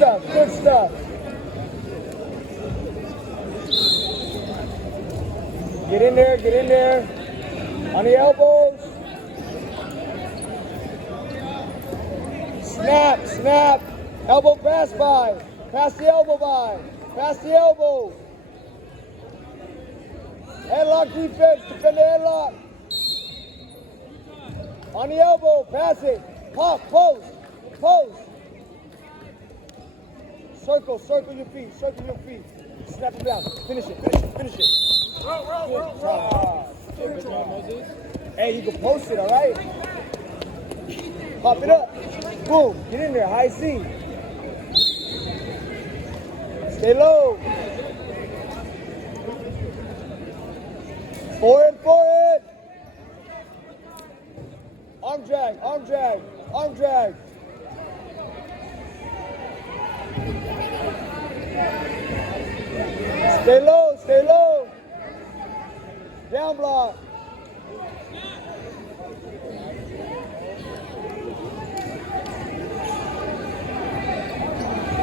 stuff, good stuff. Get in there, get in there. On the elbows. Snap, snap. Elbow pass by. Pass the elbow by. Pass the elbow. Headlock defense, defend the headlock. On the elbow, pass it. Pop, post, post. Circle, circle your feet, circle your feet. Snap them down. Finish it, finish it, finish it. Hey, you can post it, all right? Pop it up. Boom, get in there, high C. Stay low. Forward, forward. Arm drag, arm drag, arm drag. Stay low, stay low. Down block.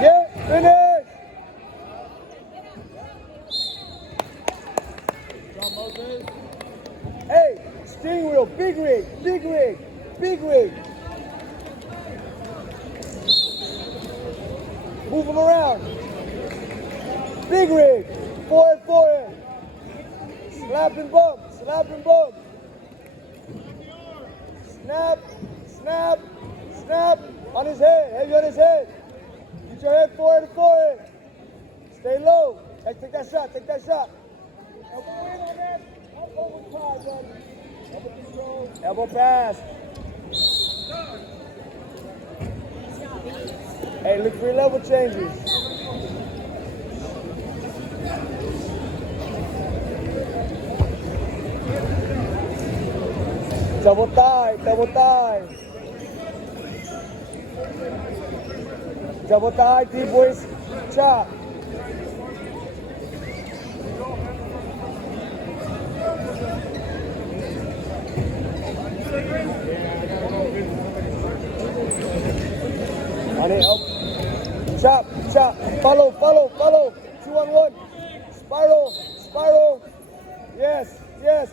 Yeah, finish. Hey, steering wheel, big rig, big rig, big rig. Move them around. Big rig, forward, forward. Slap and bump, snap. Snap, snap, snap. On his head, heavy on his head. Get your head forward. Stay low. Hey, take that shot, take that shot. Elbow pass. Hey, look for your level changes. Double thigh, double thigh. Double thigh, T-boys, chop. On it, up. Chop, chop, follow. 2-on-1. Spiral. Yes, good.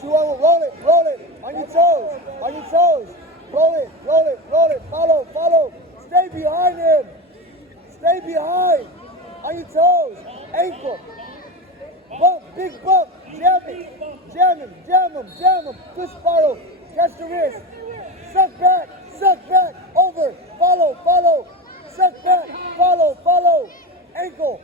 2-on-1, roll it. On your toes. Roll it. Follow. Stay behind him. On your toes. Ankle. Bump, big bump. Jam him. Good spiral. Catch the wrist. Suck back. Over. Follow. Suck back. Follow. Ankle.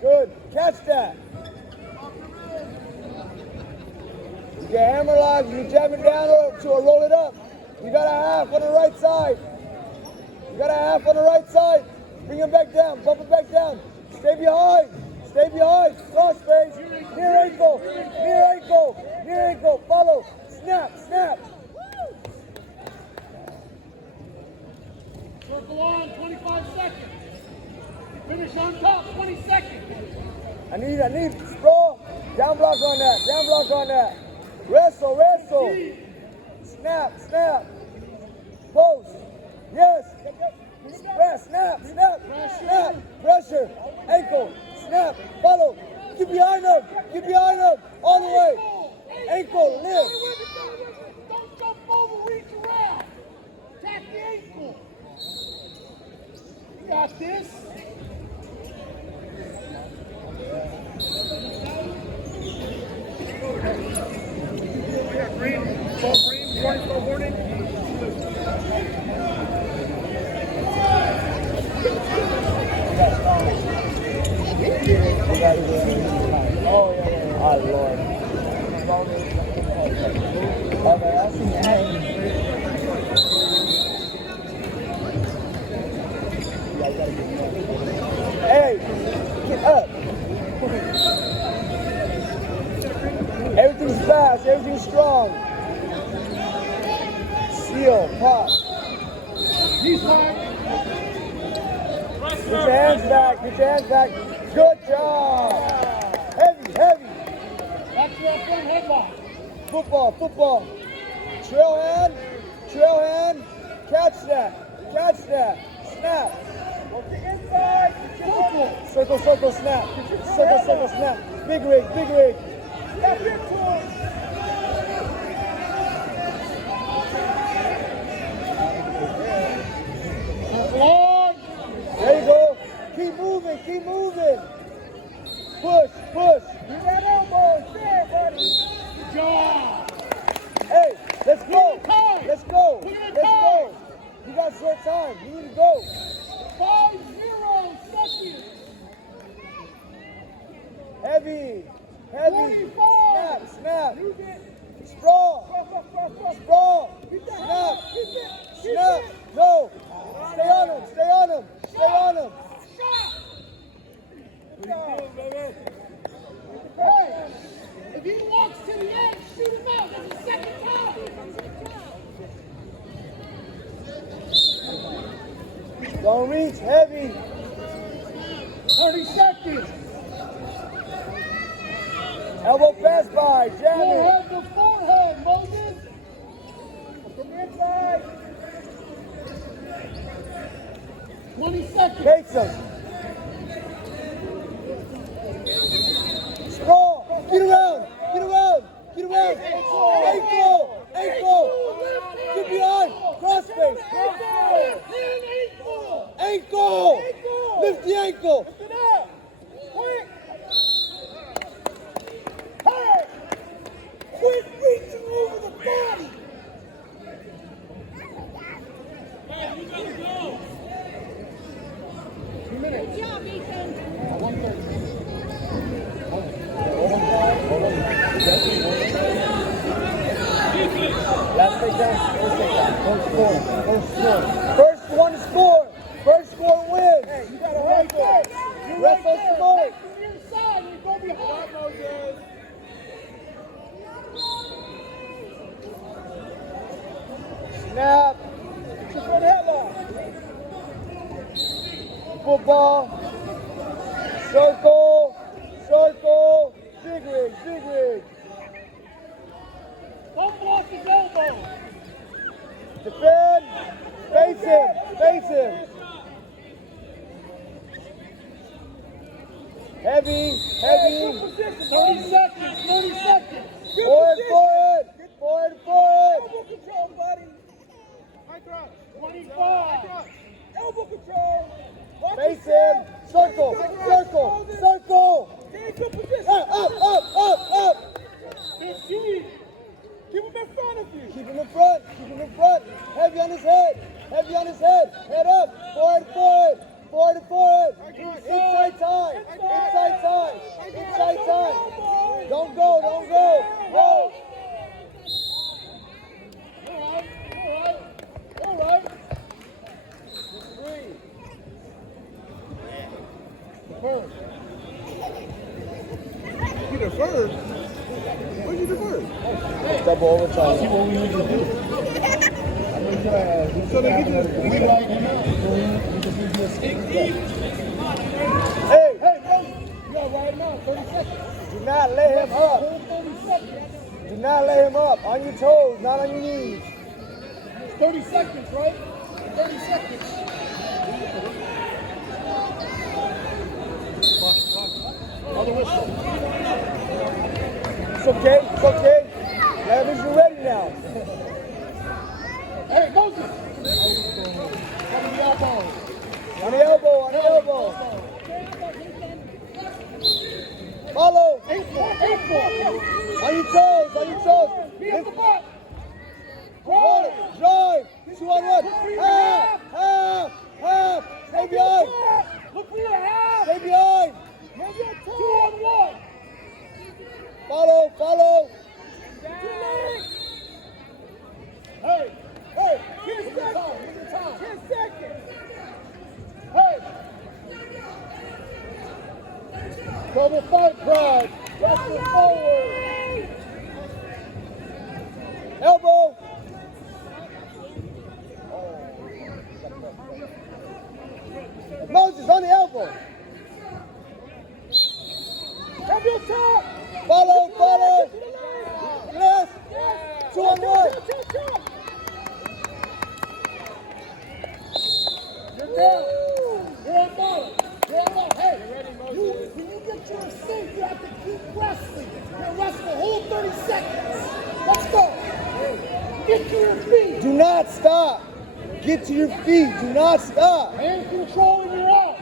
Good. Catch that. You get hammer lock, you jab it down or roll it up. You got a half on the right side. Bring him back down. Bump it back down. Stay behind. Cross face. Near ankle. Follow. Snap. Circle on, 25 seconds. Finish on top, 20 seconds. I need sprawl. Down block on that. Wrestle. Snap. Post. Yes. Press, snap. Pressure. Ankle. Snap. Follow. Get behind him. All the way. Ankle. Lift. Don't jump over, reach around. Tap the ankle. You got this. Green, warning. Oh, yeah. Oh, Lord. Okay, I see that. Hey, get up. Everything's fast, everything's strong. Seal, pop. Get your hands back. Good job. Heavy. That's your front headlock. Football, football. Trail hand, catch that, snap. Circle, circle, snap. Circle, circle, snap. Big rig, big rig. There you go. Keep moving, keep moving. Push, push. Get that elbow. There, buddy. Good job. Hey, let's go. Let's go. Look at Let's the go. You got short time. You need to go. 5-0 seconds. Heavy, heavy. 25. Snap, Use it. sprawl, sprawl. Snap, snap. Go. Stay on him, stay on him, stay on him. Hey, if he walks to the edge, shoot him out. That's the second time. Don't reach, heavy. 30 seconds. Elbow pass by, jam it. Forehead to forehead, Moses. From inside. 20 seconds. Takes him. Sprawl, get around, get around, get around. Ankle, ankle. Get behind, cross face. Ankle. Lift the ankle. Lift it up. Quick. Hey. Quit reaching over the body. Hey, you gotta go. 2 minutes. Good job, Ethan. 1:30. Last takedown, first takedown. First score. First one to score. First score wins. Hey, you gotta hold that. You Rest right on there. smoke. Back to the inside and you go behind. Moses. Snap. Just for the headlock. Football. Circle. Circle. Big rig, big rig. Don't block his elbow. Defend. Face him. Face him. Heavy. Heavy. 30 seconds. 30 seconds. Forward, forward. Forward, forward. Elbow control, buddy. 25. Elbow control. Watch Face yourself. him. Circle. Circle. Circle. Stay in good position. Up. 15. Keep him in front of you. Keep him in front. Keep him in front. Heavy on his head. Heavy on his head. Head up. Forward, forward. Forward, forward. Inside time. Inside time. Inside time. Don't go. Don't go. Roll. All right. Deferred. You deferred? Where'd you defer? Double overtime. what we usually do. So they get to we like Hey, You got right now, 30 seconds. do not let him up. 30 seconds. Do not let him up. On your toes, not on your knees. It's 30 seconds, right? 30 seconds. Other whistle. It's okay. It's okay. That means you're ready now. Hey, Moses. On the elbow. On the elbow. On the elbow. Follow. Ankle. On your toes. On your toes. Be at the back. Roll it. Drive. 2-on-1. Half. Stay behind. Look for your half. Stay behind. 2-on-1. Follow. Hey, 10 seconds. 10 seconds. Hey. Double fight pride. Wrestle forward. Elbow. Moses on the elbow. Have your top. Follow. Left. 2-on-1. You're down. You're on bottom. You're on bottom. Hey, when you get to your seat, you have to keep wrestling. You're wrestling the whole 30 seconds. Let's go. Get to your feet. Do not stop. Get to your feet. Do not stop. Hand control in your arm.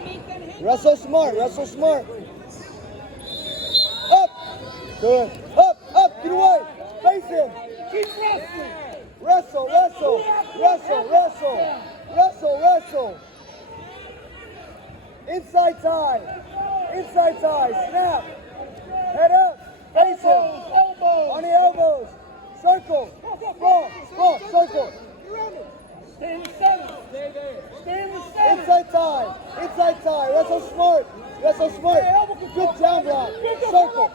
Wrestle smart. Wrestle smart. Up. Good. Up. Up. Get away. Face him. Keep wrestling. Wrestle. Wrestle. Wrestle. Wrestle. Wrestle. Wrestle. Inside tie. Inside tie. Snap. Head up. Face him. Elbows. On the elbows. Circle. Ball. Ball. Circle. Stay in the center. Stay there. Stay in the center. Inside tie. Inside tie. Wrestle smart. Wrestle smart. Good down block. Circle.